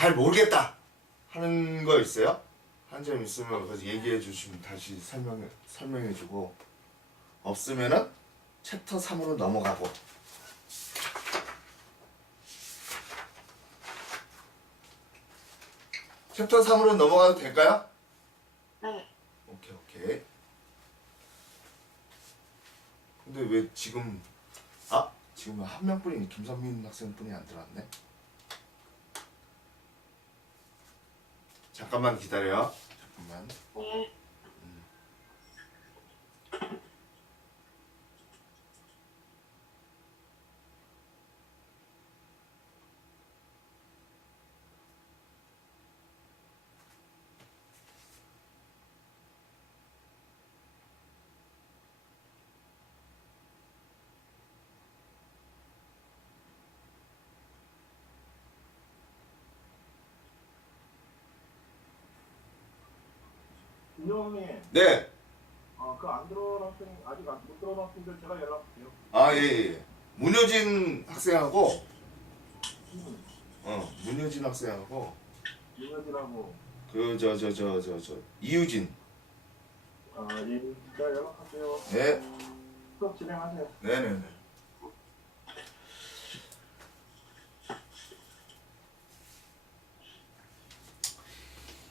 잘 모르겠다 하는 거 있어요? 한 점 있으면 그래서 얘기해 주시면 다시 설명해 주고, 없으면은 챕터 3으로 넘어가고. 챕터 3으로 넘어가도 될까요? 네. 오케이. 근데 왜 지금 지금 한 명뿐이 김선민 학생뿐이 안 들어왔네. 잠깐만 기다려. 잠깐만. 네. 윤영님, 네. 그 안 들어온 학생, 아직 못 들어온 학생들 제가 연락할게요. 예. 문효진 학생하고, 문효진 학생하고, 윤여진하고, 이유진. 예, 제가 연락할게요. 네. 수업 진행하세요. 네네네.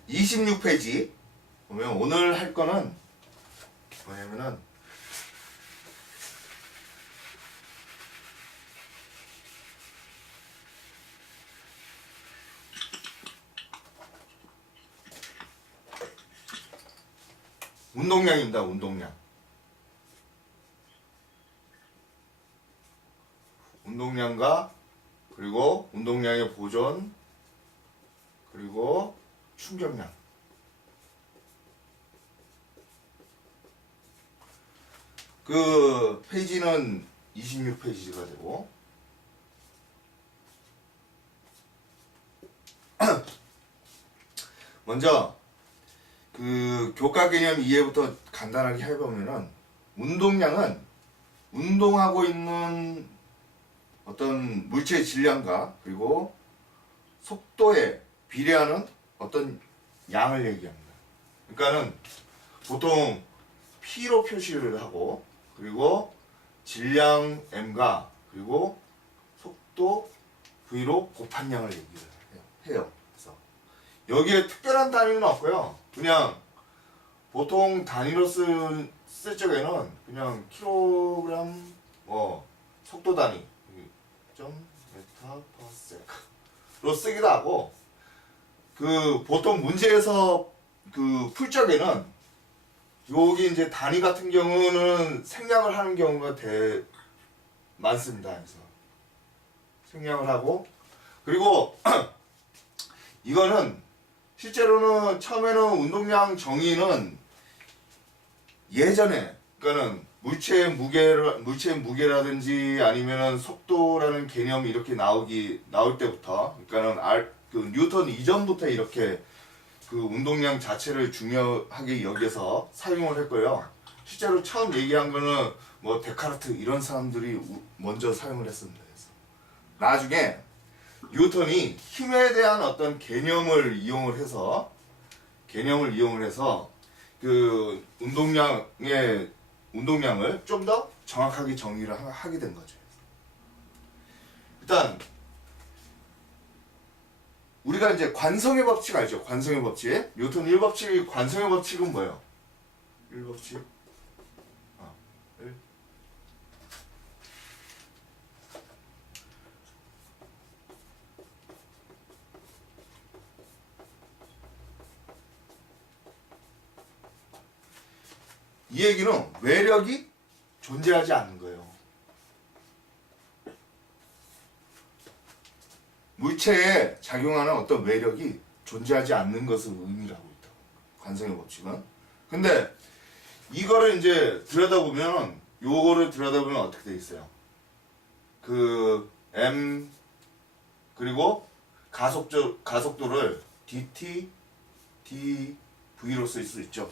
(26페이지) 보면 오늘 할 거는 뭐냐면은 운동량입니다. 운동량과 그리고 운동량의 보존 그리고 충격량. 그 페이지는 26페이지가 되고 먼저 그 교과 개념 이해부터 간단하게 해보면은 운동량은 운동하고 있는 어떤 물체의 질량과 그리고 속도에 비례하는 어떤 양을 얘기합니다. 그러니까는 보통 P로 표시를 하고 그리고 질량 M과 그리고 속도 V로 곱한 양을 얘기를 해요. 그래서 여기에 특별한 단위는 없고요. 그냥 보통 단위로 쓸 적에는 그냥 킬로그램 속도 단위 로 쓰기도 하고, 그 보통 문제에서 그 풀 적에는 여기 이제 단위 같은 경우는 생략을 하는 경우가 많습니다. 그래서 생략을 하고, 그리고 이거는 실제로는 처음에는 운동량 정의는 예전에 그러니까는 물체의 무게라든지 아니면은 속도라는 개념이 이렇게 나올 때부터, 그러니까는 그 뉴턴 이전부터 이렇게 그 운동량 자체를 중요하게 여겨서 사용을 했고요. 실제로 처음 얘기한 거는 뭐 데카르트 이런 사람들이 먼저 사용을 했습니다. 그래서 나중에 뉴턴이 힘에 대한 어떤 개념을 이용을 해서 그 운동량을 좀 더 정확하게 정의를 하게 된 거죠. 일단 우리가 이제 관성의 법칙 알죠? 관성의 법칙. 뉴턴 1법칙, 관성의 법칙은 뭐예요? 1법칙. 1. 이 얘기는 외력이 존재하지 않는 거예요. 물체에 작용하는 어떤 외력이 존재하지 않는 것을 의미를 하고 있다. 관성의 법칙은. 근데 이거를 이제 요거를 들여다보면 어떻게 돼 있어요? 그 M 그리고 가속도를 dt dv로 쓸 수 있죠.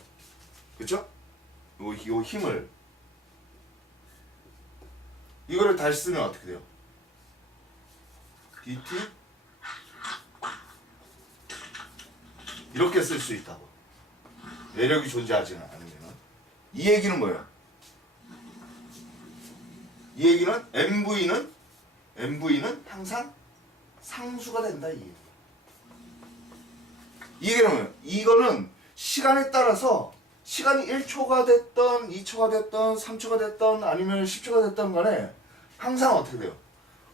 그렇죠? 요 힘을 이거를 다시 쓰면 어떻게 돼요? dt 이렇게 쓸 수 있다고. 외력이 존재하지는 않으면. 이 얘기는 뭐예요? 이 얘기는 MV는 항상 상수가 된다 이 얘기. 이 얘기는 뭐예요? 이거는 시간에 따라서 시간이 1초가 됐던 2초가 됐던 3초가 됐던 아니면 10초가 됐던 간에 항상 어떻게 돼요?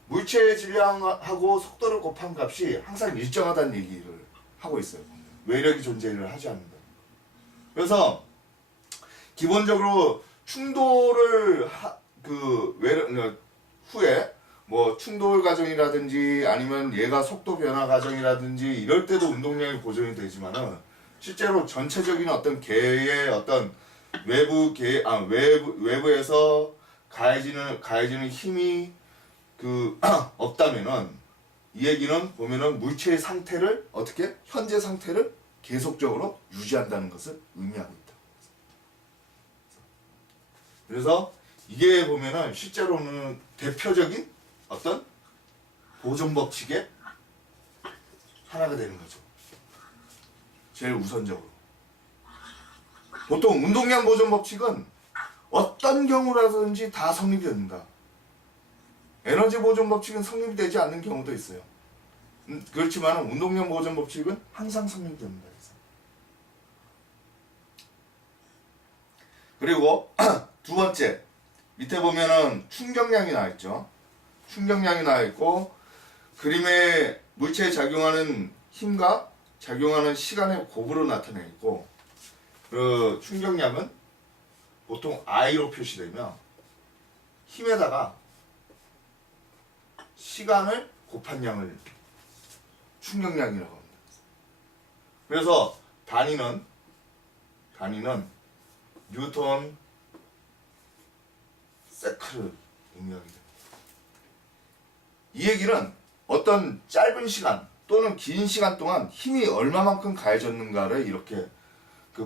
물체의 질량하고 속도를 곱한 값이 항상 일정하다는 얘기를 하고 있어요. 외력이 존재를 하지 않는다. 그래서 기본적으로 충돌을 후에 뭐 충돌 과정이라든지 아니면 얘가 속도 변화 과정이라든지 이럴 때도 운동량이 보존이 되지만은 실제로 전체적인 어떤 개의 어떤 외부에서 가해지는 힘이 없다면은 이 얘기는 보면은 물체의 상태를 어떻게 현재 상태를 계속적으로 유지한다는 것을 의미하고 있다. 그래서 이게 보면은 실제로는 대표적인 어떤 보존 법칙의 하나가 되는 거죠. 제일 우선적으로. 보통 운동량 보존 법칙은 어떤 경우라든지 다 성립이 된다. 에너지 보존 법칙은 성립이 되지 않는 경우도 있어요. 그렇지만 운동량 보존 법칙은 항상 성립이 됩니다. 그리고 두 번째, 밑에 보면은 충격량이 나와 있죠. 충격량이 나와 있고 그림에 물체에 작용하는 힘과 작용하는 시간의 곱으로 나타나 있고 그 충격량은 보통 I로 표시되며 힘에다가 시간을 곱한 양을 충격량이라고 합니다. 그래서 단위는 뉴턴 세크를 의미하게 됩니다. 이 얘기는 어떤 짧은 시간 또는 긴 시간 동안 힘이 얼마만큼 가해졌는가를 이렇게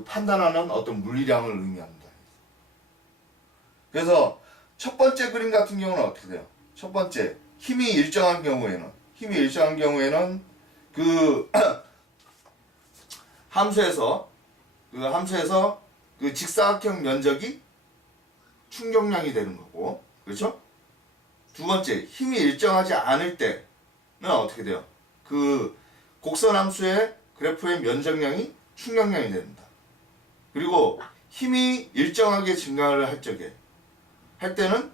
판단하는 어떤 물리량을 의미합니다. 그래서 첫 번째 그림 같은 경우는 어떻게 돼요? 첫 번째 힘이 일정한 경우에는 그 함수에서 그 직사각형 면적이 충격량이 되는 거고, 그렇죠? 두 번째, 힘이 일정하지 않을 때는 어떻게 돼요? 그 곡선함수의 그래프의 면적량이 충격량이 됩니다. 그리고 힘이 일정하게 증가를 할 때는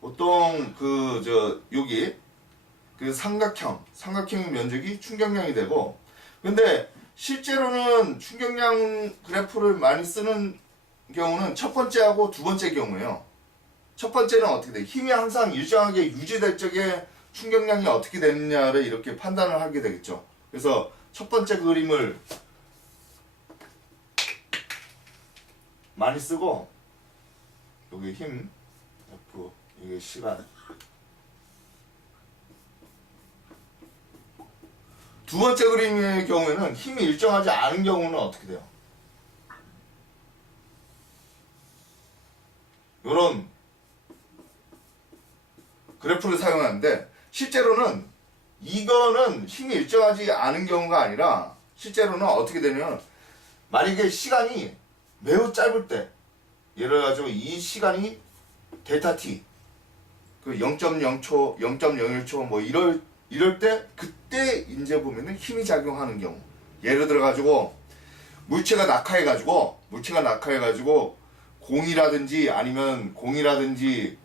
보통 여기 그 삼각형의 면적이 충격량이 되고, 근데 실제로는 충격량 그래프를 많이 쓰는 경우는 첫 번째하고 두 번째 경우예요. 첫 번째는 어떻게 돼? 힘이 항상 일정하게 유지될 적에 충격량이 어떻게 되느냐를 이렇게 판단을 하게 되겠죠. 그래서 첫 번째 그림을 많이 쓰고 여기 힘 F, 이게 시간. 두 번째 그림의 경우에는 힘이 일정하지 않은 경우는 어떻게 돼요? 이런 그래프를 사용하는데 실제로는 이거는 힘이 일정하지 않은 경우가 아니라 실제로는 어떻게 되냐면 만약에 시간이 매우 짧을 때 예를 들어서 이 시간이 델타 t 그 0.0초, 0.01초 뭐 이럴 때 그때 이제 보면은 힘이 작용하는 경우 예를 들어 가지고 물체가 낙하해 가지고 공이라든지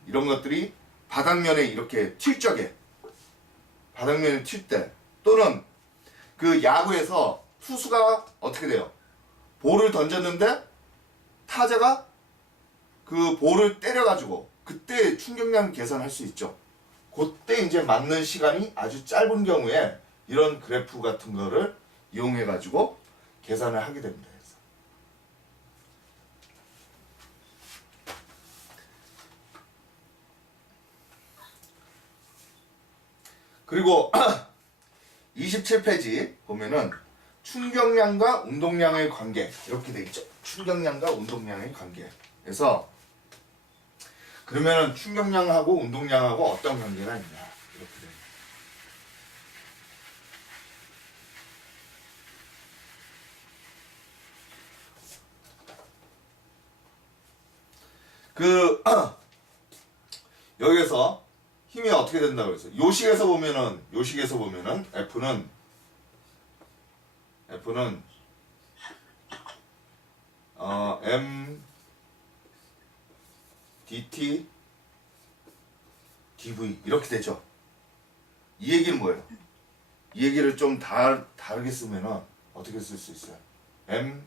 이런 것들이 바닥면에 이렇게 바닥면에 튈 때 또는 그 야구에서 투수가 어떻게 돼요? 볼을 던졌는데 타자가 그 볼을 때려가지고 그때 충격량 계산할 수 있죠. 그때 이제 맞는 시간이 아주 짧은 경우에 이런 그래프 같은 거를 이용해가지고 계산을 하게 됩니다. 그리고 27페이지 보면은 충격량과 운동량의 관계 이렇게 돼 있죠. 충격량과 운동량의 관계. 그래서 그러면은 충격량하고 운동량하고 어떤 관계가 있냐 이렇게 됩니다. 그 여기에서 힘이 어떻게 된다고 그랬어요? 요식에서 보면은 F는 M dt dv 이렇게 되죠. 이 얘기는 뭐예요? 이 얘기를 좀 다르게 쓰면은 어떻게 쓸 수 있어요? M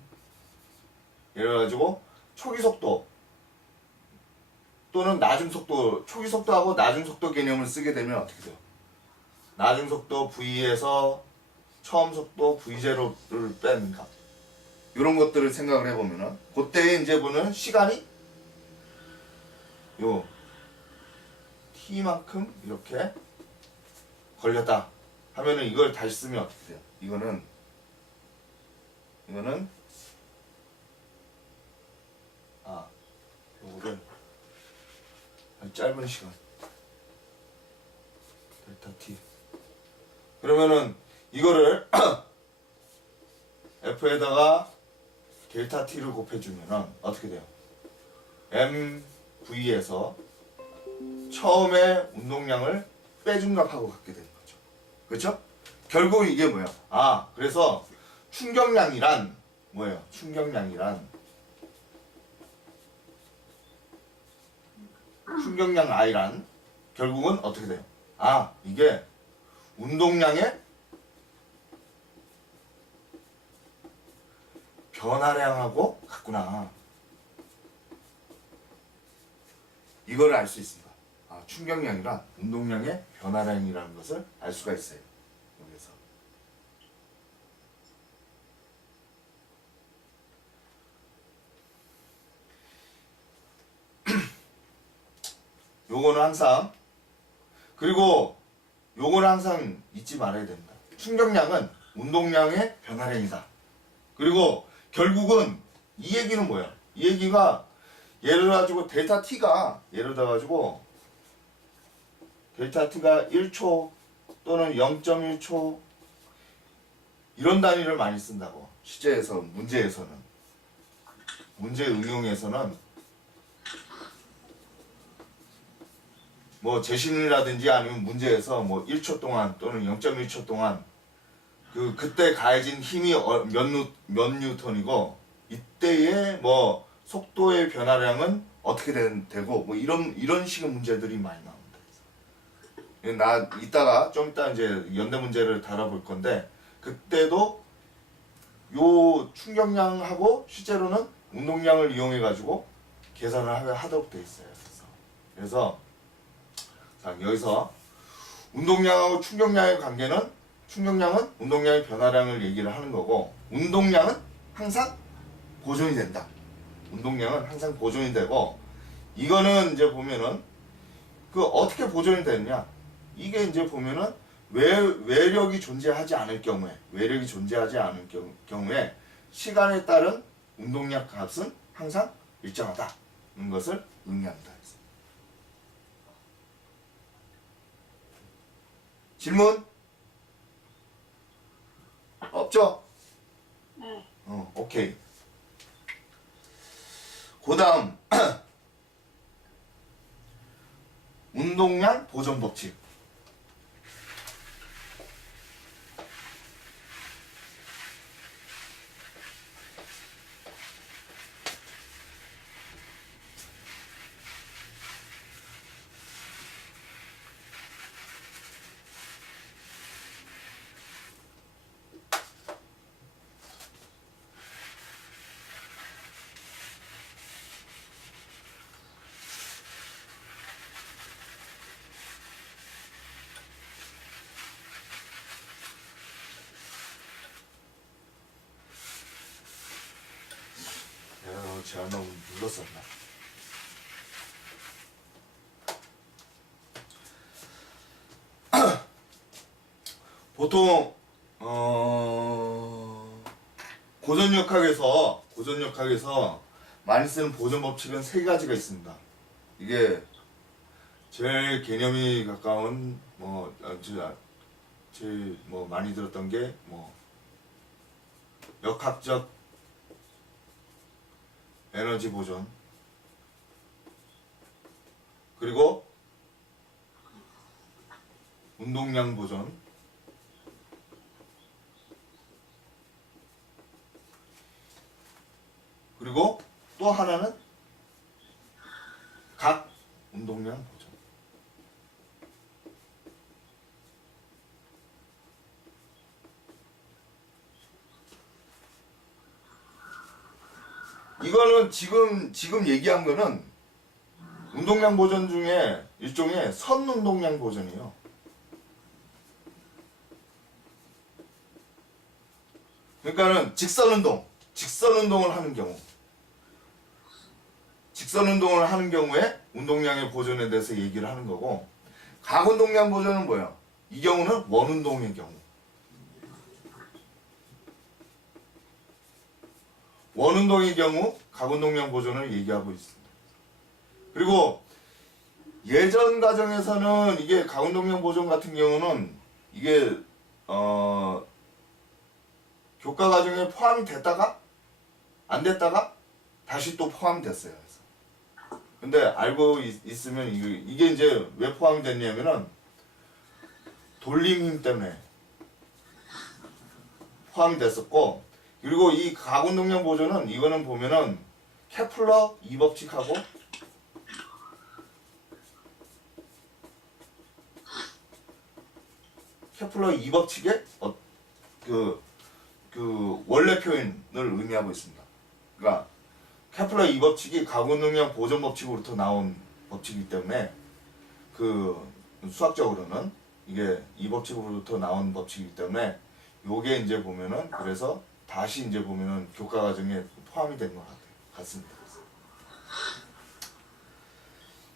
예를 가지고 초기 속도 또는 나중 속도, 초기 속도하고 나중 속도 개념을 쓰게 되면 어떻게 돼요? 나중 속도 V에서 처음 속도 V0를 뺀 값. 이런 것들을 생각을 해보면은 그때 이제 보는 시간이 요 T만큼 이렇게 걸렸다 하면은 이걸 다시 쓰면 어떻게 돼요? 이거는 요거를 짧은 시간 델타 t 그러면은 이거를 f에다가 델타 t를 곱해주면은 어떻게 돼요? mv에서 처음에 운동량을 빼준 값하고 같게 되는 거죠. 그렇죠? 결국 이게 뭐야? 그래서 충격량이란 뭐예요? 충격량 I란 결국은 어떻게 돼요? 이게 운동량의 변화량하고 같구나. 이걸 알 수 있습니다. 충격량이란 운동량의 변화량이라는 것을 알 수가 있어요. 여기서. 요거는 항상 그리고 요거는 항상 잊지 말아야 됩니다. 충격량은 운동량의 변화량이다. 그리고 결국은 이 얘기는 뭐야? 이 얘기가 예를 들어가지고 델타 t가 1초 또는 0.1초 이런 단위를 많이 쓴다고. 실제에서 문제 응용에서는 뭐 재신이라든지 아니면 문제에서 뭐 1초 동안 또는 0.1초 동안 그때 가해진 힘이 몇 뉴턴이고 이때의 뭐 속도의 변화량은 어떻게 되고 뭐 이런 식의 문제들이 많이 나옵니다. 좀 이따 이제 연대 문제를 다뤄볼 건데 그때도 요 충격량하고 실제로는 운동량을 이용해 가지고 계산을 하도록 돼 있어요. 그래서 자, 여기서 운동량하고 충격량의 관계는 충격량은 운동량의 변화량을 얘기를 하는 거고 운동량은 항상 보존이 된다. 운동량은 항상 보존이 되고 이거는 이제 보면은 어떻게 보존이 되느냐? 이게 이제 보면은 외력이 존재하지 않을 경우에 시간에 따른 운동량 값은 항상 일정하다는 것을 의미합니다. 질문? 없죠? 네. 오케이. 그 다음 운동량 보존 법칙. 제가 너무 눌렀었나? 보통 고전역학에서 많이 쓰는 보존 법칙은 세 가지가 있습니다. 이게 제일 개념이 가까운 제일 많이 들었던 게 역학적 에너지 보존, 그리고 운동량 보존, 그리고 또 하나는 각 운동량 보존. 이거는 지금 얘기한 거는 운동량 보존 중에 일종의 선운동량 보존이에요. 그러니까는 직선 운동을 하는 경우, 직선 운동을 하는 경우에 운동량의 보존에 대해서 얘기를 하는 거고, 각 운동량 보존은 뭐야? 이 경우는 원운동의 경우. 원운동의 경우 각 운동량 보존을 얘기하고 있습니다. 그리고 예전 과정에서는 이게 각 운동량 보존 같은 경우는 이게 교과 과정에 포함이 됐다가 안 됐다가 다시 또 포함이 됐어요. 그래서 근데 알고 있으면 이게 이제 왜 포함이 됐냐면은 돌림 힘 때문에 포함이 됐었고, 그리고 이 가운동량 보존은 이거는 보면은 케플러 2법칙하고 케플러 2법칙의 그 원래 표현을 의미하고 있습니다. 그러니까 케플러 2법칙이 가운동량 보존 법칙으로부터 나온 법칙이기 때문에 그 수학적으로는 이게 2법칙으로부터 나온 법칙이기 때문에 요게 이제 보면은 그래서 다시 이제 보면은 교과 과정에 포함이 된 것 같습니다.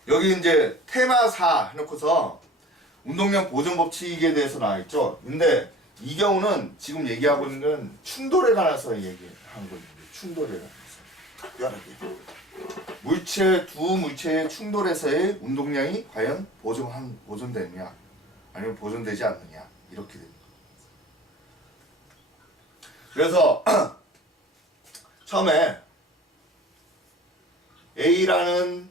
여기 이제 테마 4 해놓고서 운동량 보존 법칙에 대해서 나와 있죠. 근데 이 경우는 지금 얘기하고 있는 건 충돌에 관해서 얘기하는 거예요. 충돌에 관해서. 특별하게. 두 물체의 충돌에서의 운동량이 과연 보존되느냐 아니면 보존되지 않느냐 이렇게 됩니다. 그래서 처음에 A라는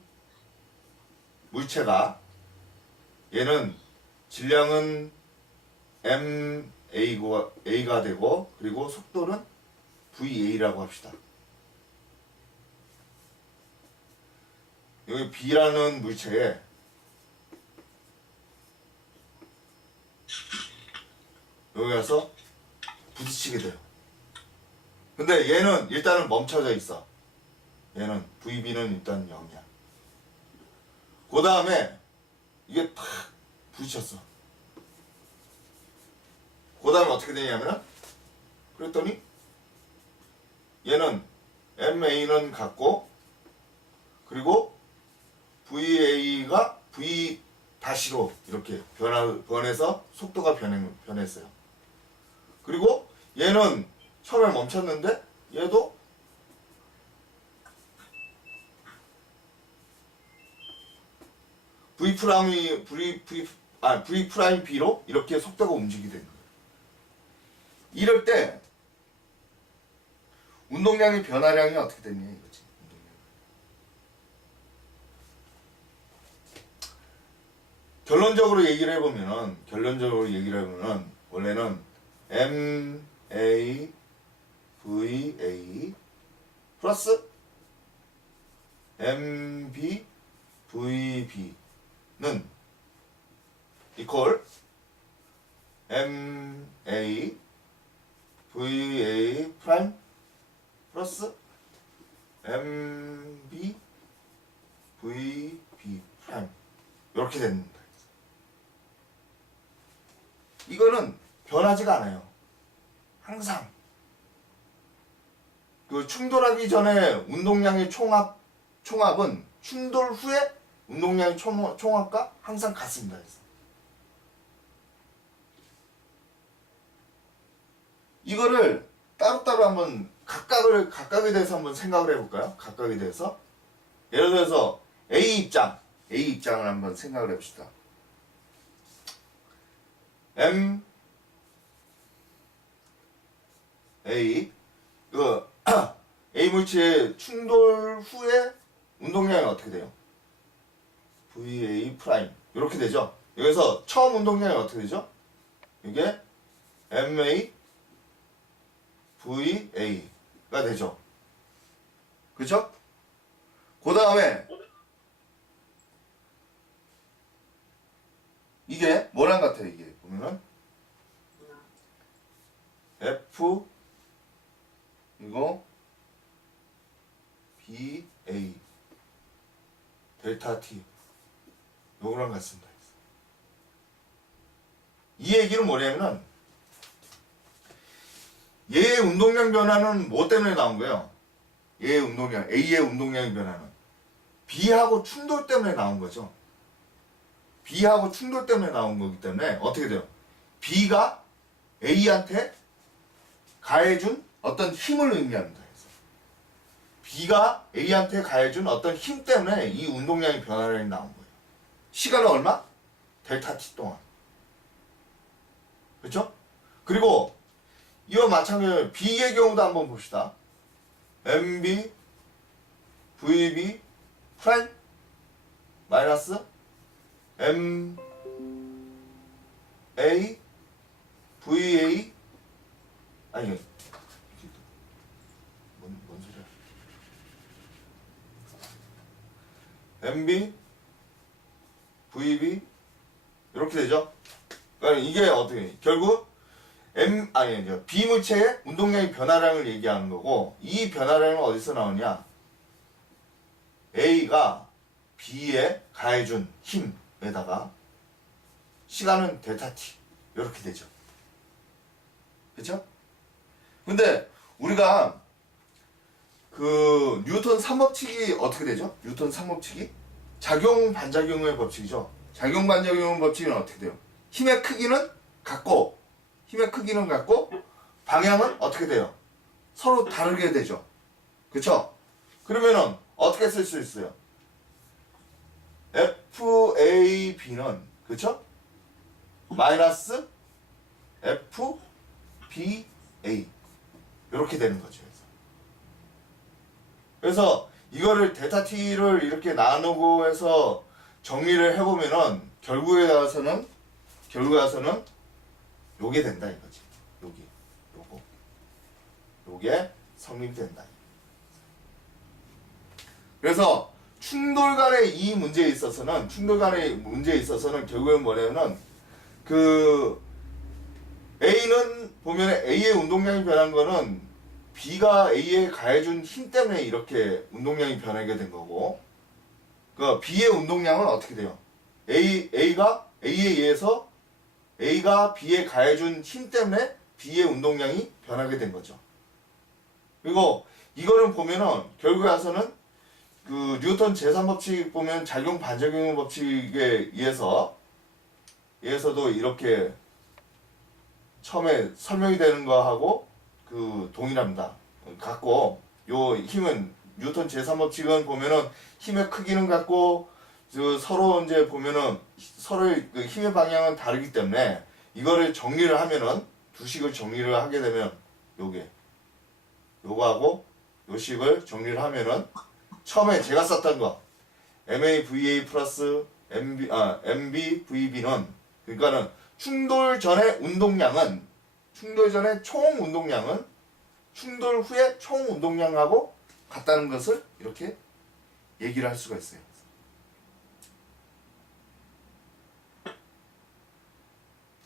물체가 얘는 질량은 A가 되고 그리고 속도는 VA라고 합시다. 여기 B라는 물체에 여기 가서 부딪히게 돼요. 근데 얘는 일단은 멈춰져 있어. 얘는 VB는 일단 0이야. 그 다음에 이게 탁 부딪혔어. 그 다음에 어떻게 되냐면은 그랬더니 얘는 MA는 같고 그리고 VA가 V 다시로 이렇게 변해서 속도가 변했어요. 그리고 얘는 처음에 멈췄는데 얘도 V 프라임 B로 이렇게 속도가 움직이게 되는 거예요. 이럴 때 운동량의 변화량이 어떻게 되느냐 이거지. 결론적으로 얘기를 해보면은 원래는 MA VA 플러스 MB VB는 이퀄 MA VA 프라임 플러스 MB VB 프라임 이렇게 됩니다. 이거는 변하지가 않아요. 항상 그 충돌하기 전에 운동량의 총합은 충돌 후에 운동량의 총합과 항상 같습니다. 그래서 이거를 따로따로 한번 각각에 대해서 한번 생각을 해볼까요? 각각에 대해서 예를 들어서 A 입장을 한번 생각을 해봅시다. A A 물체의 충돌 후에 운동량이 어떻게 돼요? VA 프라임 이렇게 되죠. 여기서 처음 운동량이 어떻게 되죠? 이게 MA VA가 되죠. 그쵸? 그 다음에 이게 뭐랑 같아? 이게 보면은 F 이거 BA 델타 T 요거랑 같습니다. 이 얘기는 뭐냐면은 얘의 운동량 변화는 뭐 때문에 나온 거예요? 얘의 운동량, A의 운동량 변화는 B하고 충돌 때문에 나온 거죠. B하고 충돌 때문에 나온 거기 때문에 어떻게 돼요? B가 A한테 가해준 어떤 힘을 의미합니다. 그래서 B가 A한테 가해준 어떤 힘 때문에 이 운동량의 변화량이 나온 거예요. 시간은 얼마? 델타 T 동안. 그렇죠? 그리고 이와 마찬가지로 B의 경우도 한번 봅시다. MB, VB, 프라임, 마이너스, M, A, VA, 아니, 뭔 소리야. MB, VB, 이렇게 되죠? 그러니까 이게 어떻게, 결국, B물체의 운동량의 변화량을 얘기하는 거고, 이 변화량은 어디서 나오냐? A가 B에 가해준 힘에다가 시간은 델타 T. 이렇게 되죠. 그쵸? 근데 우리가 그 뉴턴 3법칙이 어떻게 되죠? 뉴턴 3법칙이? 작용 반작용의 법칙이죠. 작용 반작용의 법칙은 어떻게 돼요? 힘의 크기는 같고 방향은 어떻게 돼요? 서로 다르게 되죠. 그쵸? 그러면은 어떻게 쓸 수 있어요? FAB는 그쵸? 마이너스 FBA 이렇게 되는 거죠. 그래서 이거를 델타 T를 이렇게 나누고 해서 정리를 해보면은 결국에 가서는 요게 된다 이거지. 요게 성립된다. 그래서 충돌 간의 이 문제에 있어서는 결국엔 뭐냐면은 그 A는 보면 A의 운동량이 변한 거는 B가 A에 가해준 힘 때문에 이렇게 운동량이 변하게 된 거고, 그 B의 운동량은 어떻게 돼요? A가 A에 의해서 A가 B에 가해준 힘 때문에 B의 운동량이 변하게 된 거죠. 그리고 이거는 보면은 결국에 와서는 그 뉴턴 제3법칙 보면 작용 반작용 법칙에 의해서도 이렇게 처음에 설명이 되는 거하고 그 동일합니다. 같고 요 힘은 뉴턴 제3법칙은 보면은 힘의 크기는 같고 서로 이제 보면은 서로의 그 힘의 방향은 다르기 때문에 이거를 정리를 하면은 두 식을 정리를 하게 되면 요거하고 요 식을 정리를 하면은 처음에 제가 썼던 거 MAVA 플러스 MB VB는 그러니까는 충돌 전의 총 운동량은 충돌 후의 총 운동량하고 같다는 것을 이렇게 얘기를 할 수가 있어요.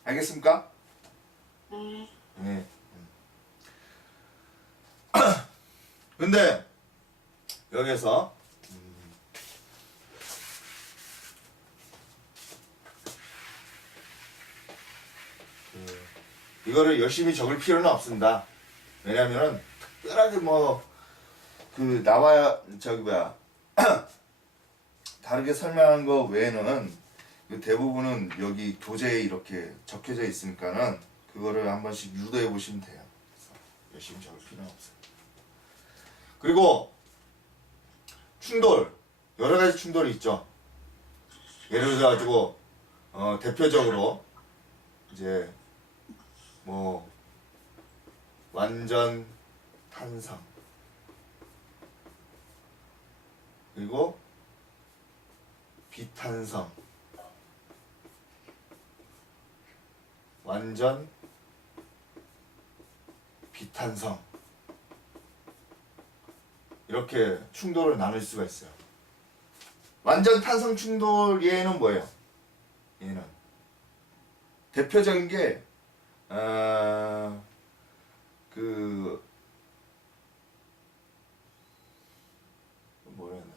알겠습니까? 네. 근데 여기서 이거를 열심히 적을 필요는 없습니다. 왜냐면은 특별하게 다르게 설명한 거 외에는 대부분은 여기 교재에 이렇게 적혀져 있으니까는 그거를 한 번씩 유도해 보시면 돼요. 그래서 열심히 적을 필요는 없어요. 그리고 충돌, 여러 가지 충돌이 있죠. 예를 들어 가지고 대표적으로 이제 완전 탄성, 그리고 비탄성 완전 비탄성 이렇게 충돌을 나눌 수가 있어요. 완전 탄성 충돌 얘는 뭐예요? 얘는 대표적인 게 뭐라 해야 되나?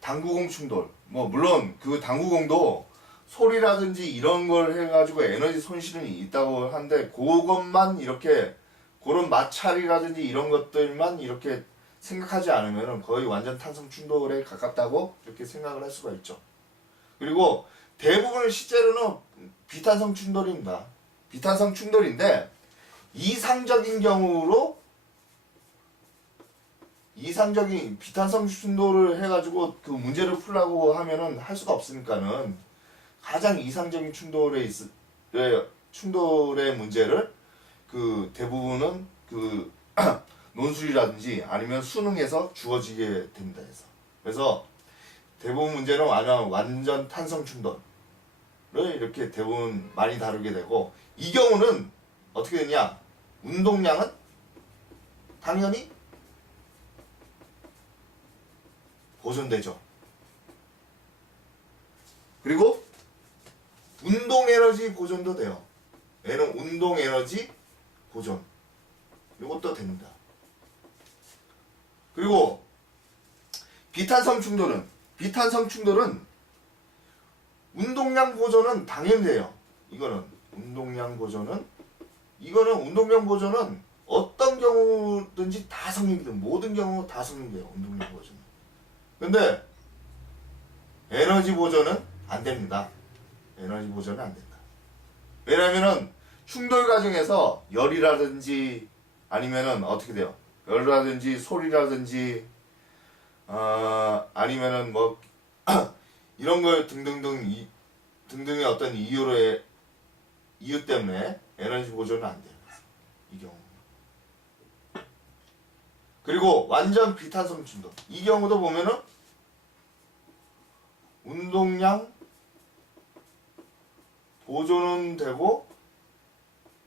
당구공 충돌. 뭐 물론 그 당구공도 소리라든지 이런 걸 해가지고 에너지 손실은 있다고 하는데 그것만 이렇게 그런 마찰이라든지 이런 것들만 이렇게 생각하지 않으면 거의 완전 탄성 충돌에 가깝다고 이렇게 생각을 할 수가 있죠. 그리고 대부분은 실제로는 비탄성 충돌입니다. 비탄성 충돌인데 이상적인 경우로 이상적인 비탄성 충돌을 해가지고 그 문제를 풀라고 하면은 할 수가 없으니까는 가장 이상적인 충돌의 문제를 그 대부분은 그 논술이라든지 아니면 수능에서 주어지게 됩니다. 그래서 대부분 문제는 완전 탄성 충돌을 이렇게 대부분 많이 다루게 되고 이 경우는 어떻게 되냐? 운동량은 당연히 보존되죠. 그리고 운동 에너지 보존도 돼요. 얘는 운동 에너지 보존. 이것도 됩니다. 그리고 비탄성 충돌은 운동량 보존은 당연히 돼요. 이거는 운동량 보존은 어떤 경우든지 다 성립돼요. 모든 경우 다 성립돼요. 운동량 보존은. 근데 에너지 보존은 안 됩니다. 에너지 보존은 안 된다. 왜냐면은 충돌 과정에서 열이라든지 아니면은 어떻게 돼요? 열이라든지 소리라든지 아니면은 뭐 이런 걸 등등의 어떤 이유 때문에 에너지 보존은 안 돼요. 이 경우. 그리고 완전 비탄성 충돌. 이 경우도 보면은 운동량 보존은 되고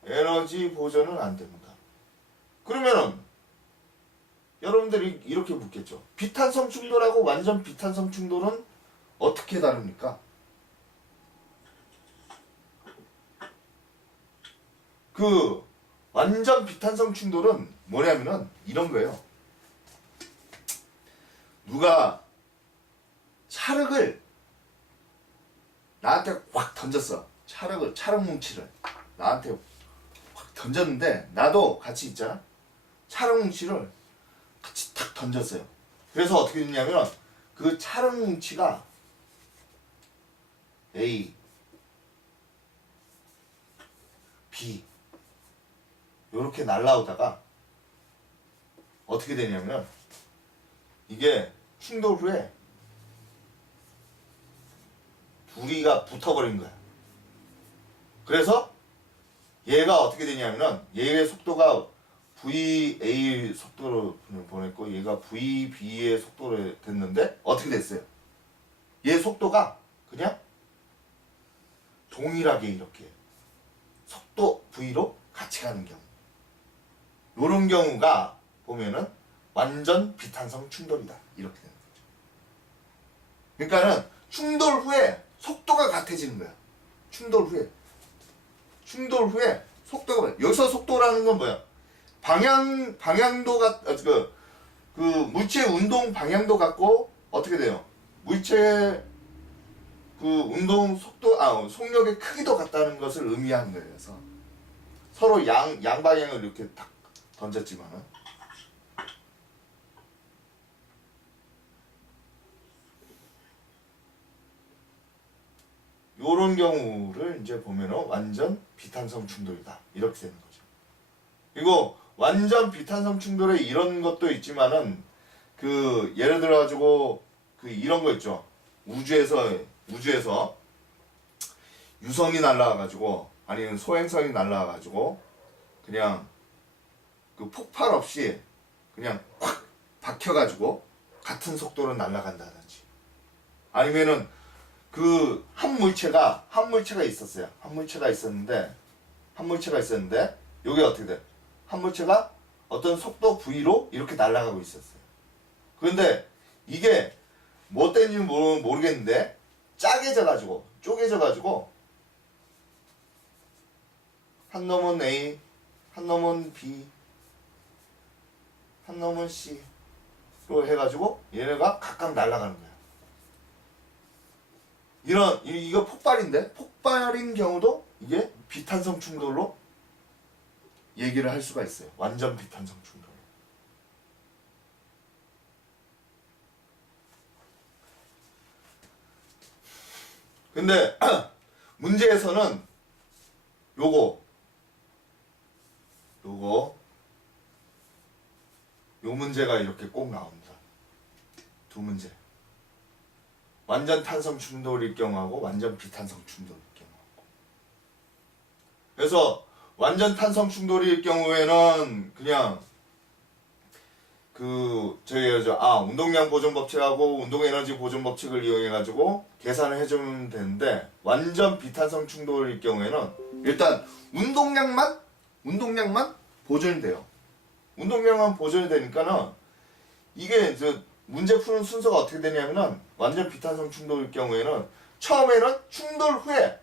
에너지 보존은 안 됩니다. 그러면은 여러분들이 이렇게 묻겠죠. 비탄성 충돌하고 완전 비탄성 충돌은 어떻게 다릅니까? 그 완전 비탄성 충돌은 뭐냐면은 이런 거예요. 누가 찰흙을 나한테 확 던졌어. 찰흙 뭉치를 나한테 확 던졌는데 나도 같이 있잖아. 찰흙 뭉치를 같이 탁 던졌어요. 그래서 어떻게 됐냐면 그 찰흙 뭉치가 A, B 요렇게 날라오다가 어떻게 되냐면 이게 충돌 후에 둘이가 붙어버린 거야. 그래서 얘가 어떻게 되냐면은 얘의 속도가 VA 속도로 보냈고 얘가 VB의 속도로 됐는데 어떻게 됐어요? 얘 속도가 그냥 동일하게 이렇게 속도 V로 같이 가는 경우. 요런 경우가 보면은 완전 비탄성 충돌이다. 이렇게 되는 거죠. 그러니까는 충돌 후에 속도가 같아지는 거야. 충돌 후에 속도가 여기서 속도라는 건 뭐야? 방향도가 그 물체의 운동 방향도 같고 어떻게 돼요? 물체의 그 운동 속력의 크기도 같다는 것을 의미하는 거예요. 그래서 서로 양방향을 이렇게 딱 던졌지만은 요런 경우를 이제 보면은 완전 비탄성 충돌이다. 이렇게 되는 거죠. 그리고 완전 비탄성 충돌에 이런 것도 있지만은 그 예를 들어 가지고 그 이런 거 있죠. 우주에서 유성이 날라와 가지고 아니면 소행성이 날라와 가지고 그냥 그 폭발 없이 그냥 확 박혀 가지고 같은 속도로 날아간다든지 아니면은 그 한 물체가 있었어요. 한 물체가 있었는데 요게 어떻게 돼? 한 물체가 어떤 속도 v로 이렇게 날아가고 있었어요. 그런데 이게 뭐 때문인지 모르겠는데 쪼개져가지고 한 놈은 A, 한 놈은 B, 한 놈은 C로 해가지고 얘네가 각각 날아가는 거야. 이거 폭발인데 폭발인 경우도 이게 비탄성 충돌로 얘기를 할 수가 있어요. 완전 비탄성 충돌. 근데 문제에서는 요 문제가 이렇게 꼭 나옵니다. 두 문제. 완전 탄성 충돌일 경우하고 완전 비탄성 충돌일 경우하고. 그래서 완전 탄성 충돌일 경우에는 그냥 운동량 보존 법칙하고 운동 에너지 보존 법칙을 이용해 가지고 계산을 해주면 되는데, 완전 비탄성 충돌일 경우에는 일단 운동량만 보존이 돼요. 운동량만 보존이 되니까는 이게 문제 푸는 순서가 어떻게 되냐면은, 완전 비탄성 충돌일 경우에는 처음에는 충돌 후에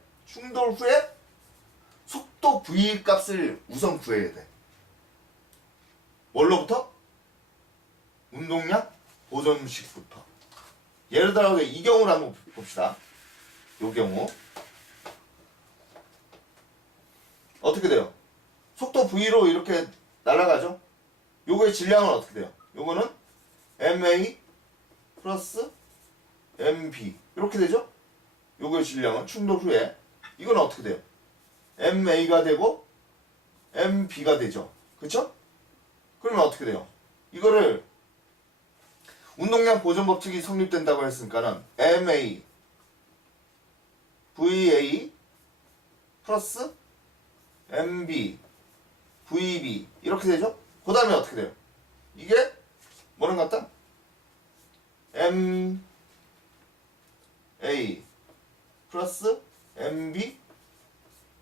속도 v 값을 우선 구해야 돼. 뭘로부터? 운동량 보존식부터. 예를 들어 이 경우를 한번 봅시다. 요 경우 어떻게 돼요? 속도 v로 이렇게 날아가죠? 요거의 질량은 어떻게 돼요? 요거는 ma 플러스 mb 이렇게 되죠? 요거의 질량은 충돌 후에 이건 어떻게 돼요? ma가 되고 mb가 되죠. 그쵸? 그러면 어떻게 돼요? 이거를 운동량 보존 법칙이 성립된다고 했으니까는 ma va 플러스 mb vb 이렇게 되죠? 그 다음에 어떻게 돼요? 이게 뭐랑 같다? ma 플러스 mb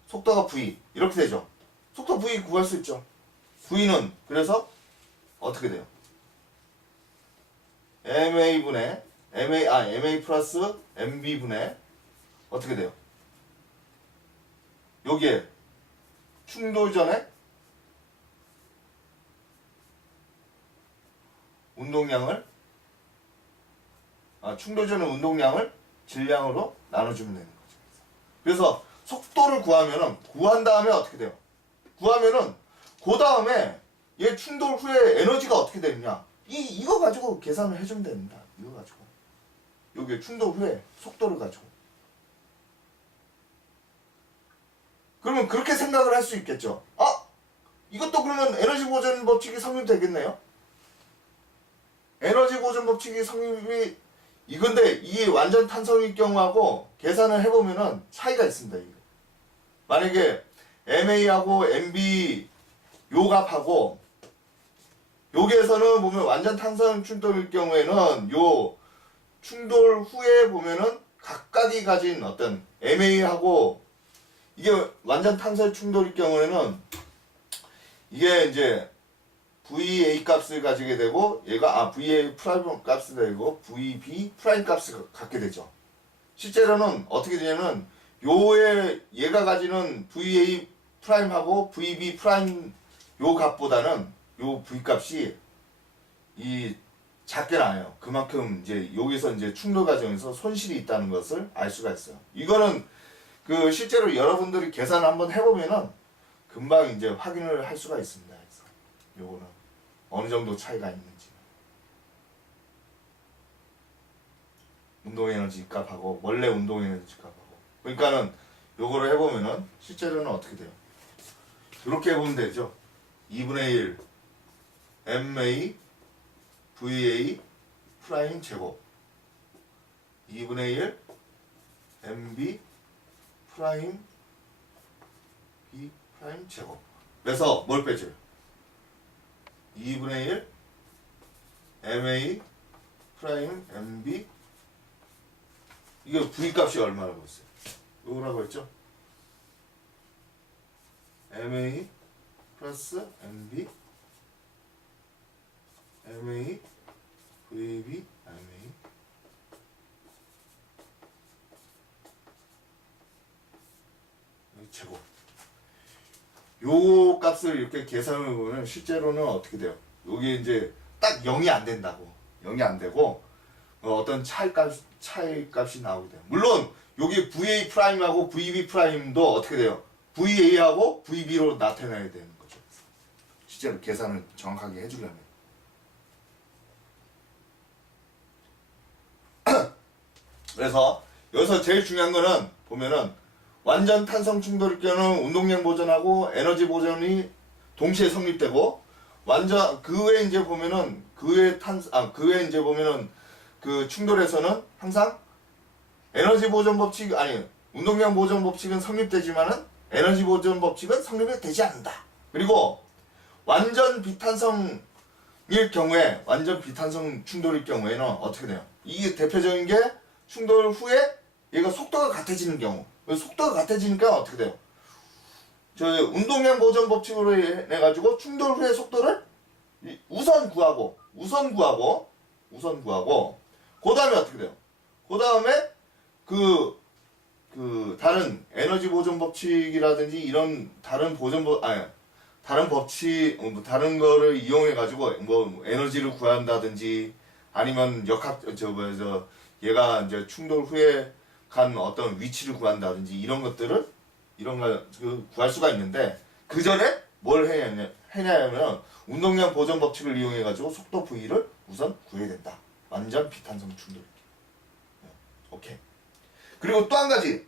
속도가 v 이렇게 되죠. 속도 v 구할 수 있죠. v는 그래서 어떻게 돼요? ma 플러스 mb 분의 어떻게 돼요? 여기에 충돌 전에 충돌 전의 운동량을 질량으로 나눠주면 되는 거죠. 그래서 속도를 구한 다음에 어떻게 돼요? 구하면은 그 다음에 얘 충돌 후에 에너지가 어떻게 되느냐? 이거 가지고 계산을 해주면 됩니다. 이거 가지고 여기 충돌 후에 속도를 가지고. 그러면 그렇게 생각을 할 수 있겠죠. 이것도 그러면 에너지 보존 법칙이 성립되겠네요. 에너지 보존 법칙이 성립이 이건데 이 완전 탄성일 경우하고 계산을 해보면은 차이가 있습니다. 이거. 만약에 MA하고 MB 요 값하고 여기에서는 보면 완전 탄성 충돌일 경우에는 요 충돌 후에 보면은 각각이 가진 어떤 MA하고 이게 완전 탄성 충돌일 경우에는 이게 이제 VA 값을 가지게 되고 얘가 VA 프라임 값을 되고 VB 프라임 값을 갖게 되죠. 실제로는 어떻게 되냐면 얘가 가지는 VA 프라임하고 VB 프라임 요 값보다는 요 V 값이 작게 나요. 그만큼 이제 여기서 이제 충돌 과정에서 손실이 있다는 것을 알 수가 있어요. 이거는 실제로 여러분들이 계산을 한번 해보면은 금방 이제 확인을 할 수가 있습니다. 그래서 요거는 어느 정도 차이가 있는지. 운동 에너지 값하고 원래 운동 에너지 값하고. 그러니까는 요거를 해보면은 실제로는 어떻게 돼요? 이렇게 해보면 되죠. 2분의 1 MA VA 프라임 제곱 2분의 1 MB 프라임 B 프라임 제곱. 그래서 뭘 빼줘요? 2분의 1 MA 프라임 MB 이게 V 값이 얼마라고 했어요? 요거라고 했죠? MA 플러스 MB MA VB MA 제곱. 요 값을 이렇게 계산을 보면 실제로는 어떻게 돼요? 요게 이제 딱 0이 안 된다고. 0이 안 되고 어떤 차이값이 나오게 돼요. 물론 여기 VA 프라임하고 VB 프라임도 어떻게 돼요? VA하고 VB로 나타내야 되는 거죠. 실제로 계산을 정확하게 해주려면. 그래서 여기서 제일 중요한 거는 보면은 완전 탄성 충돌일 경우는 운동량 보존하고 에너지 보존이 동시에 성립되고 완전 그 외에 이제 보면은 그 외에 이제 보면은 그 충돌에서는 항상 에너지 보존 법칙 아니 운동량 보존 법칙은 성립되지만은 에너지 보존 법칙은 성립이 되지 않는다. 그리고 완전 비탄성일 경우에 완전 비탄성 충돌일 경우에는 어떻게 돼요? 이게 대표적인 게 충돌 후에 얘가 속도가 같아지는 경우. 속도가 같아지니까 어떻게 돼요? 저 운동량 보존 법칙으로 해 가지고 충돌 후의 속도를 우선 구하고 그 다음에 어떻게 돼요? 그 다음에 그 다른 에너지 보존 법칙이라든지 이런 다른 다른 법칙 다른 거를 이용해 가지고 뭐 에너지를 구한다든지 아니면 얘가 이제 충돌 후에 간 어떤 위치를 구한다든지 이런 것들을 구할 수가 있는데 그 전에 뭘 해냐면 운동량 보존 법칙을 이용해 가지고 속도 V를 우선 구해야 된다. 완전 비탄성 충돌. 오케이. 그리고 또 한 가지.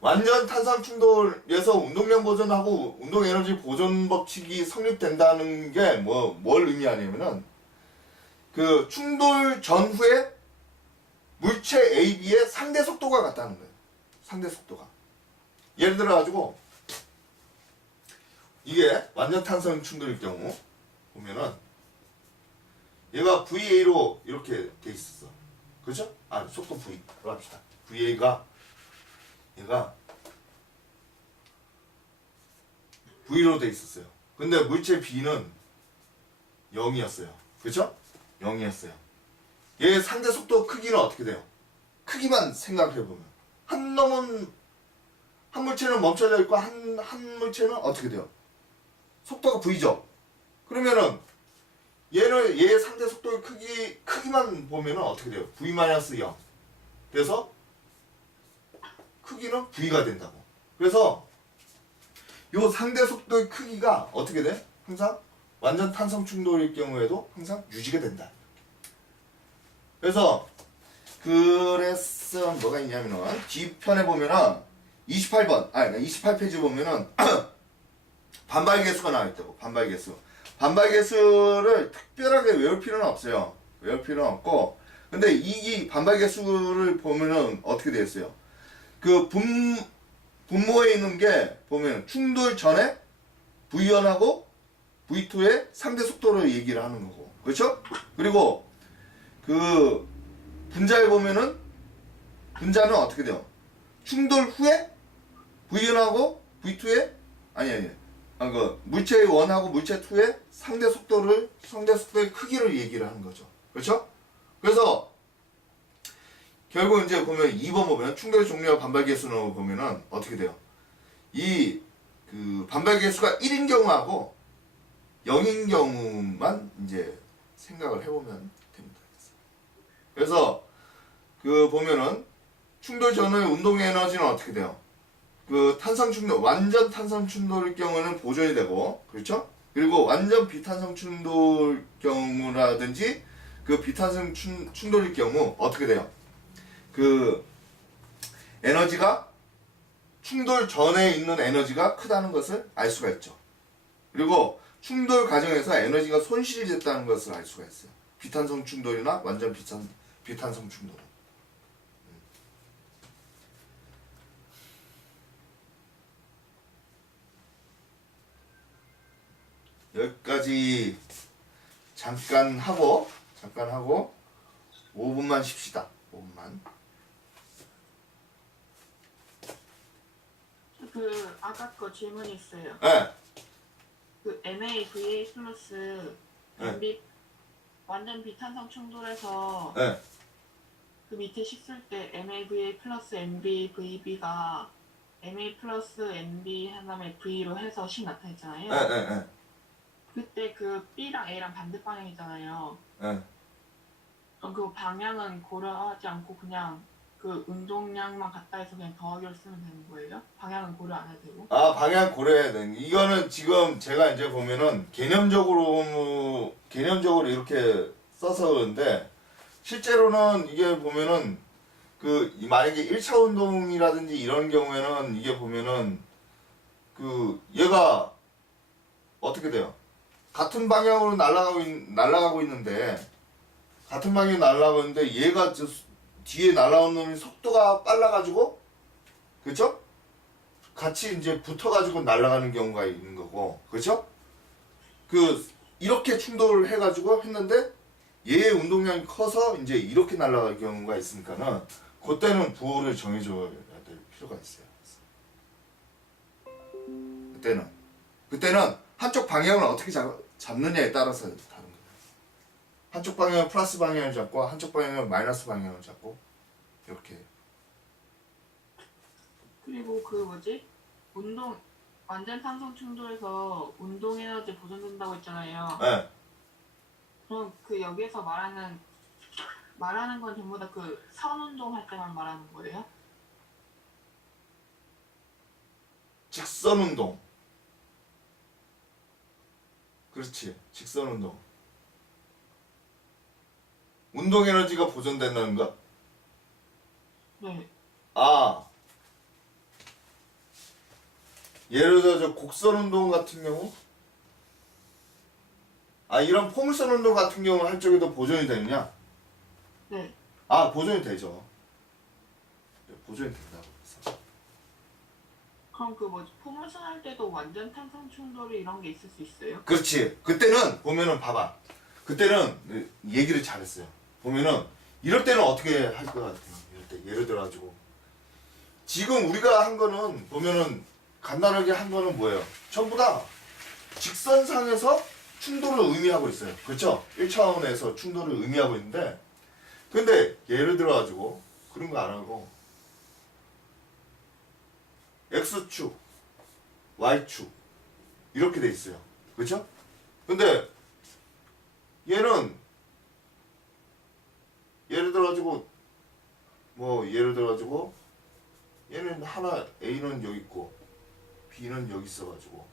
완전 탄성 충돌에서 운동량 보존하고 운동 에너지 보존 법칙이 성립된다는 게 뭘 의미하냐면은 그 충돌 전후에 물체 AB의 상대 속도가 같다는 거예요. 상대 속도가. 예를 들어 가지고 이게 완전 탄성 충돌일 경우 보면은 얘가 VA로 이렇게 돼 있었어. 그죠? 속도 V로 합시다. VA가 얘가 V로 돼 있었어요. 근데 물체 B는 0이었어요. 그죠? 0이었어요. 얘 상대 속도 크기는 어떻게 돼요? 크기만 생각해보면 한 물체는 멈춰져 있고 한 물체는 어떻게 돼요? 속도가 V죠? 그러면은 얘의 상대 속도의 크기만 보면은 어떻게 돼요? V-0. 그래서 크기는 V가 된다고. 그래서 요 상대 속도의 크기가 어떻게 돼? 항상 완전 탄성 충돌일 경우에도 항상 유지가 된다. 그래서 뭐가 있냐면은 뒤편에 보면은 28페이지 보면은 반발 개수가 나와 있다고. 반발 개수를 특별하게 외울 필요는 없어요. 외울 필요는 없고 근데 이 반발 개수를 보면은 어떻게 되어 있어요? 그 분모에 있는 게 보면 충돌 전에 V1하고 V2의 상대 속도를 얘기를 하는 거고. 그렇죠? 그리고 그 분자에 보면은 분자는 어떻게 돼요? 충돌 후에 V1하고 V2의 물체 1하고 물체 2의 상대 속도의 크기를 얘기를 하는 거죠. 그렇죠? 그래서 결국 이제 보면 2번 보면 충돌 종류와 반발 개수는 보면은 어떻게 돼요? 이 그 반발 개수가 1인 경우하고 0인 경우만 이제 생각을 해보면 됩니다. 그래서 그 보면은 충돌 전의 운동 에너지는 어떻게 돼요? 그 탄성 충돌, 완전 탄성 충돌일 경우는 보존이 되고, 그렇죠? 그리고 완전 비탄성 충돌 경우라든지 그 비탄성 충돌일 경우 어떻게 돼요? 그 에너지가 충돌 전에 있는 에너지가 크다는 것을 알 수가 있죠. 그리고 충돌 과정에서 에너지가 손실이 됐다는 것을 알 수가 있어요. 비탄성 충돌이나 완전 비탄성 충돌은. 여기까지 잠깐 하고 5분만 쉽시다. 5분만. 그 아까 거 질문이 있어요. 네. 그 MAVA 플러스 네. MB 완전 비탄성 충돌해서 네. 그 밑에 식 쓸 때 MAVA 플러스 MBVB가 MA 플러스 MB 한 다음에 V로 해서 식 나타냈잖아요. 네. 네. 네. 그때 그 B랑 A랑 반대 방향이잖아요. 네. 그럼 그 방향은 고려하지 않고 그냥 그 운동량만 갖다 해서 그냥 더하기를 쓰면 되는 거예요? 방향은 고려 안 해도 되고? 아, 방향 고려해야 돼. 이거는 지금 제가 이제 보면은 개념적으로 이렇게 써서 그런데 실제로는 이게 보면은 만약에 1차 운동이라든지 이런 경우에는 이게 보면은 얘가 어떻게 돼요? 같은 방향으로 날아가고 있는데 같은 방향으로 날아가고 있는데 얘가 뒤에 날아오는 놈이 속도가 빨라가지고 그쵸? 같이 이제 붙어가지고 날아가는 경우가 있는 거고 그쵸? 이렇게 충돌을 해가지고 했는데 얘의 운동량이 커서 이제 이렇게 날아갈 경우가 있으니까는 그때는 부호를 정해줘야 될 필요가 있어요. 그때는 한쪽 방향을 어떻게 잡느냐에 따라서 다른 거예요. 한쪽 방향은 플러스 방향을 잡고 한쪽 방향은 마이너스 방향을 잡고 이렇게. 그리고 그 뭐지? 운동 완전 탄성 충돌해서 운동 에너지 보존된다고 했잖아요. 네. 그럼 그 여기에서 말하는 건 전부 다 그 선운동 할 때만 말하는 거예요? 직선 운동. 그렇지. 직선 운동. 운동 에너지가 보존된다는 거? 네. 아. 예를 들어 저 곡선 운동 같은 경우? 아, 이런 포물선 운동 같은 경우 한쪽에도 보존이 되느냐? 네. 아, 보존이 되죠. 보존이 된다고 그래서. 그럼 그 뭐지? 포물선 할 때도 완전 탄성 충돌이 이런 게 있을 수 있어요? 그렇지. 그때는 보면은 봐봐. 그때는 얘기를 잘했어요. 보면은 이럴 때는 어떻게 할 것 같아요? 이럴 때 예를 들어가지고 지금 우리가 한 거는 보면은 간단하게 한 거는 뭐예요? 전부 다 직선상에서 충돌을 의미하고 있어요. 그렇죠? 1차원에서 충돌을 의미하고 있는데 근데 예를 들어가지고 그런 거 안 하고 X축, Y축 이렇게 돼 있어요. 그렇죠? 근데 얘는 예를 들어가지고 얘는 하나 A는 여기 있고 B는 여기 있어가지고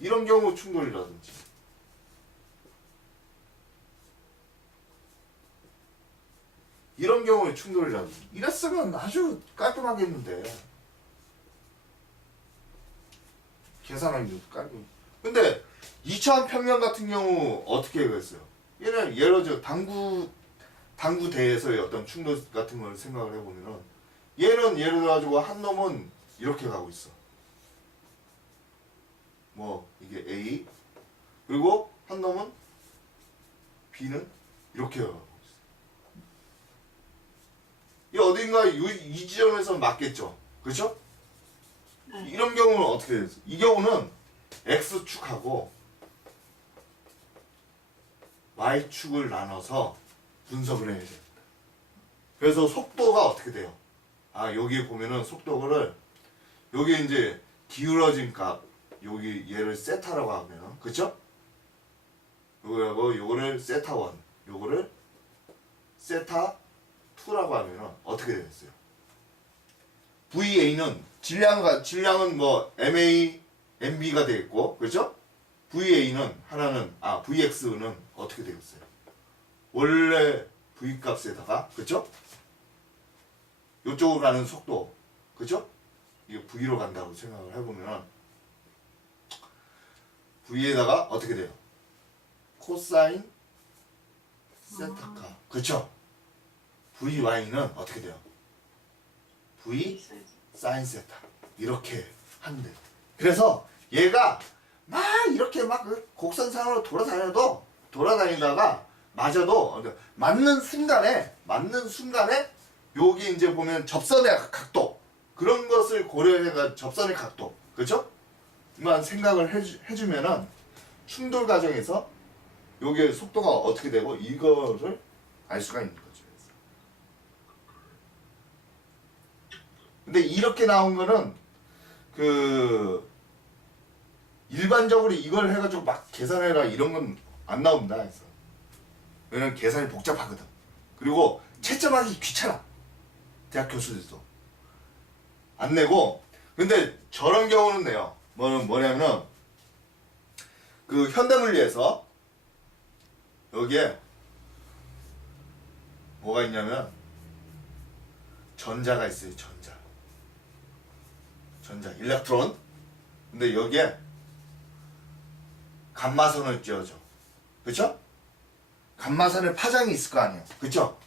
이런 경우 충돌이라든지 이런 경우에 충돌이라든지 이랬으면 아주 깔끔하겠는데 계산하기도 깔끔. 근데 2차원 평면 같은 경우 어떻게 그랬어요? 얘는 예를 들어 당구대에서의 어떤 충돌 같은 걸 생각을 해보면은 얘는 예를 들어가지고 한 놈은 이렇게 가고 있어. 뭐 이게 A 그리고 한 놈은 B는 이렇게 가고 있어. 이 어딘가 이 지점에서 맞겠죠, 그렇죠? 네. 이런 경우는 어떻게 되죠? 이 경우는 X축하고 Y축을 나눠서 분석을 해야 됩니다. 그래서 속도가 어떻게 돼요? 아, 여기 보면은 속도를 여기 이제 기울어진 값 여기 얘를 세타라고 하면 그쵸? 요거하고 요거를 세타 1 요거를 세타 2라고 하면 어떻게 되겠어요? VA는 질량은 뭐 MA, MB가 되겠고 그렇죠? VA는 VX는 어떻게 되겠어요? 원래 V 값에다가 그렇죠? 요쪽으로 가는 속도 그렇죠? 이게 V로 간다고 생각을 해보면 V에다가 어떻게 돼요? 코사인 세타카 그렇죠? VY는 어떻게 돼요? V 사인 세타 이렇게 하면 돼요. 그래서 얘가 막 이렇게 막 곡선상으로 돌아다니다가 맞아도 맞는 순간에 여기 이제 보면 접선의 각도 그런 것을 고려해가 접선의 각도 그렇죠? 만 생각을 해주면은 충돌 과정에서 요게 속도가 어떻게 되고 이거를 알 수가 있는 거죠. 근데 이렇게 나온 거는 그 일반적으로 이걸 해가지고 막 계산해라 이런 건 안 나옵니다. 그래서 왜냐면 계산이 복잡하거든. 그리고 채점하기 귀찮아. 대학 교수들도 안 내고. 근데 저런 경우는 내요. 뭐냐면은 그 현대물리에서 여기에 뭐가 있냐면 전자가 있어요. 전자 일렉트론. 근데 여기에 감마선을 띄워줘. 그쵸? 감마선의 파장이 있을 거 아니에요. 그쵸?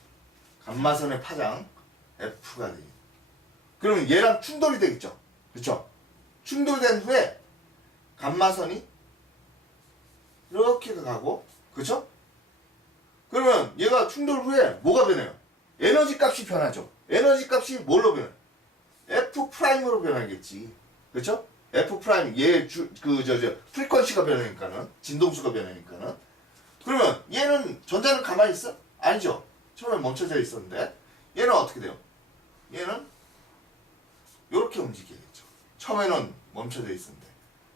감마선의 파장 F가 돼. 그러면 얘랑 충돌이 되겠죠. 그쵸? 충돌된 후에 감마선이 이렇게 가고 그쵸? 그러면 얘가 충돌 후에 뭐가 변해요? 에너지 값이 변하죠. 에너지 값이 뭘로 변해? F 프라임으로 변하겠지. 그쵸? F 프라임 얘 프리퀀시가 변하니까는 진동수가 변하니까는 그러면 얘는 전자는 가만히 있어? 아니죠. 처음에 멈춰져 있었는데 얘는 어떻게 돼요? 얘는 이렇게 움직이겠죠. 처음에는 멈춰져 있었는데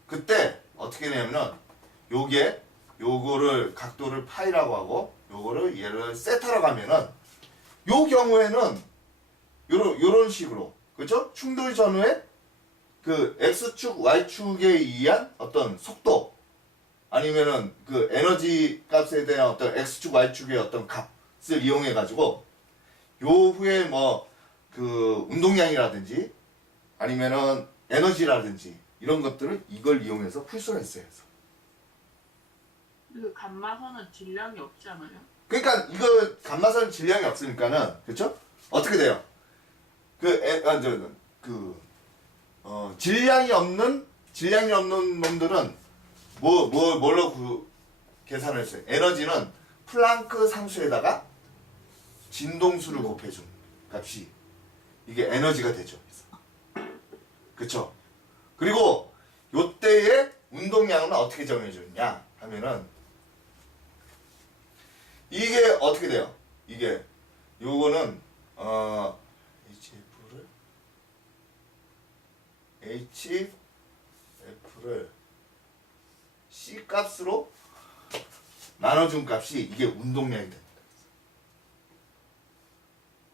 그때 어떻게 되냐면은 요거를 각도를 파이라고 하고 요거를 얘를 세타라고 하면은 요 경우에는 요런 식으로 그죠? 충돌 전후에 그 X축, Y축에 의한 어떤 속도 아니면은 그 에너지 값에 대한 어떤 X축, Y축의 어떤 값을 이용해 가지고 요 후에 뭐 그 운동량이라든지 아니면은 에너지라든지 이런 것들을 이걸 이용해서 풀 수가 있어요. 그래서. 그 감마선은 질량이 없지 않아요? 그러니까 이거 감마선 질량이 없으니까는 그렇죠? 어떻게 돼요? 질량이 없는 놈들은 뭘로 계산을 했어요? 에너지는 플랑크 상수에다가 진동수를 곱해준 값이 이게 에너지가 되죠. 그쵸? 그리고 요때의 운동량은 어떻게 정해주느냐 하면은 이게 어떻게 돼요? 이게 요거는 HF를 C 값으로 나눠준 값이 이게 운동량이 됩니다.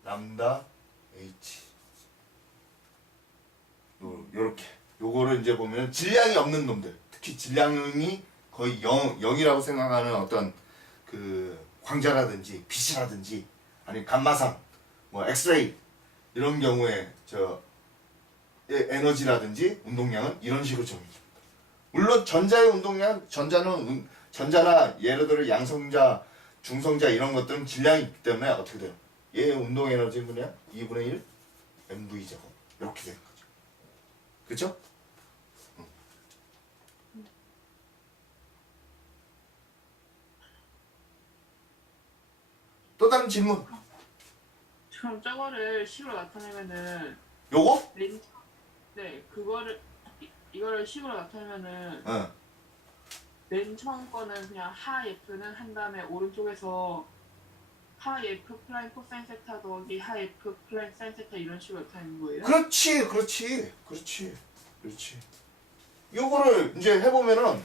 람다 H 요렇게 요거를 이제 보면 질량이 없는 놈들 특히 질량이 거의 0이라고 생각하는 어떤 그 광자라든지 빛이라든지 아니 감마선 뭐 엑스레이 이런 경우에 에너지라든지 운동량은 이런 식으로 정해집니다. 물론 전자의 운동량 전자나 예를 들어 양성자 중성자 이런 것들은 질량이 있기 때문에 어떻게 돼요? 얘의 운동 에너지는 그냥 2분의 1 mv 제곱 이렇게 되는 거죠. 그쵸? 또 다른 질문? 그럼 저거를 식으로 나타내면은 요거? 네 이거를 식으로 나타내면은 응. 맨 처음 거는 그냥 하 F는 한 다음에 오른쪽에서 하 F 플라인 코사인 세타 더하기 하 F 플라인 사인 세타 이런 식으로 나타내는 거예요? 그렇지. 요거를 이제 해보면은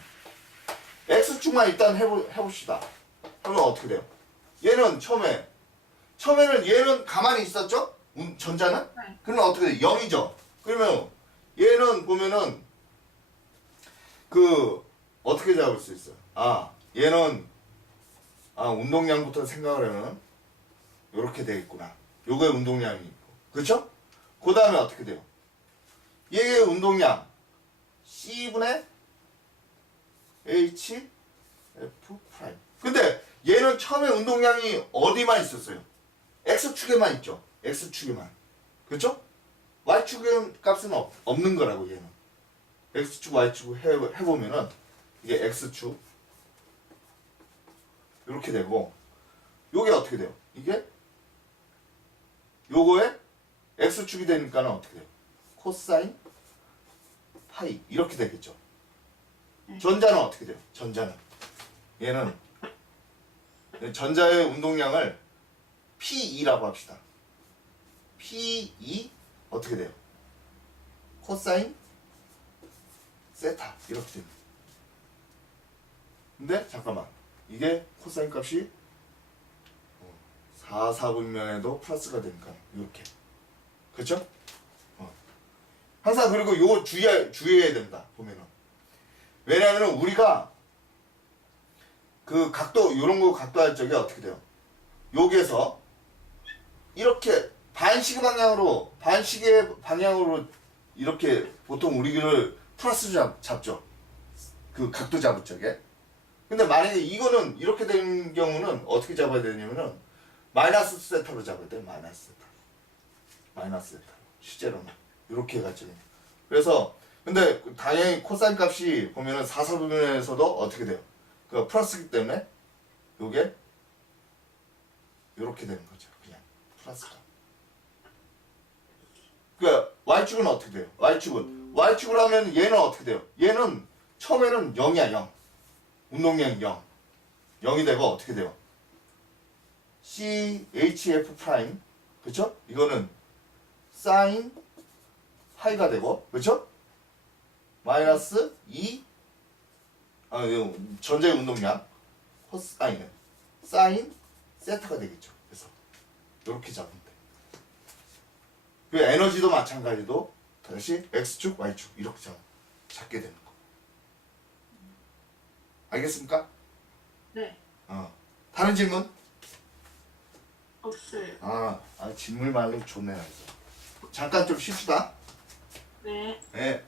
X축만 일단 해봅시다. 하면 어떻게 돼요? 얘는 처음에는 얘는 가만히 있었죠? 전자는? 네. 그러면 어떻게 돼요? 0이죠? 그러면 얘는 보면은 그 어떻게 잡을 수 있어요? 얘는 운동량부터 생각을 하면 요렇게 되겠구나. 요거의 운동량이 있고 그쵸? 그 다음에 어떻게 돼요? 얘의 운동량 C분의 H F 프라임. 근데 얘는 처음에 운동량이 어디만 있었어요? X축에만 있죠. X축에만. 그쵸? Y축의 값은 없는 거라고 얘는. X축, Y축 해보면은 이게 X축 이렇게 되고 요게 어떻게 돼요? 이게 요거에 x축이 되니까는 어떻게 돼요? 코사인 파이 이렇게 되겠죠. 전자는 어떻게 돼요? 전자는 얘는 전자의 운동량을 P2라고 합시다. P2 어떻게 돼요? 코사인 세타 이렇게 됩니다. 근데 잠깐만 이게 코사인 값이 4, 4분면에도 플러스가 되니까 이렇게 그렇죠? 항상 그리고 요거 주의해야 된다 보면은 왜냐하면 우리가 그 각도 요런 거 각도할 적에 어떻게 돼요? 여기에서 이렇게 반시계 방향으로 이렇게 보통 우리를 플러스 잡죠. 그 각도 잡을 적에. 근데 만약에 이거는 이렇게 된 경우는 어떻게 잡아야 되냐면은 마이너스 세타로 잡아야 돼요. 마이너스 세타. 실제로는 이렇게 해가지고. 그래서 근데 당연히 코사인 값이 보면은 4, 4분면에서도 어떻게 돼요? 그 플러스기 때문에 요게 이렇게 되는 거죠. 그냥 플러스가. 그러니까 y축은 어떻게 돼요? y축을 하면 얘는 어떻게 돼요? 얘는 처음에는 0이야 0. 운동량이 0. 0이 되고 어떻게 돼요? CHF 프라임 그쵸? 이거는 사인 파이가 되고 그쵸? 마이너스 2 전자의 운동량 코사인은 사인 세타가 되겠죠. 그래서 이렇게 잡으면 돼. 그 에너지도 마찬가지도 다시 x축, y축 이렇게 잡게 되는 거. 알겠습니까? 네. 다른 질문? 없어요. 질문 말로 좋네요. 잠깐 좀 쉽시다. 네. 네.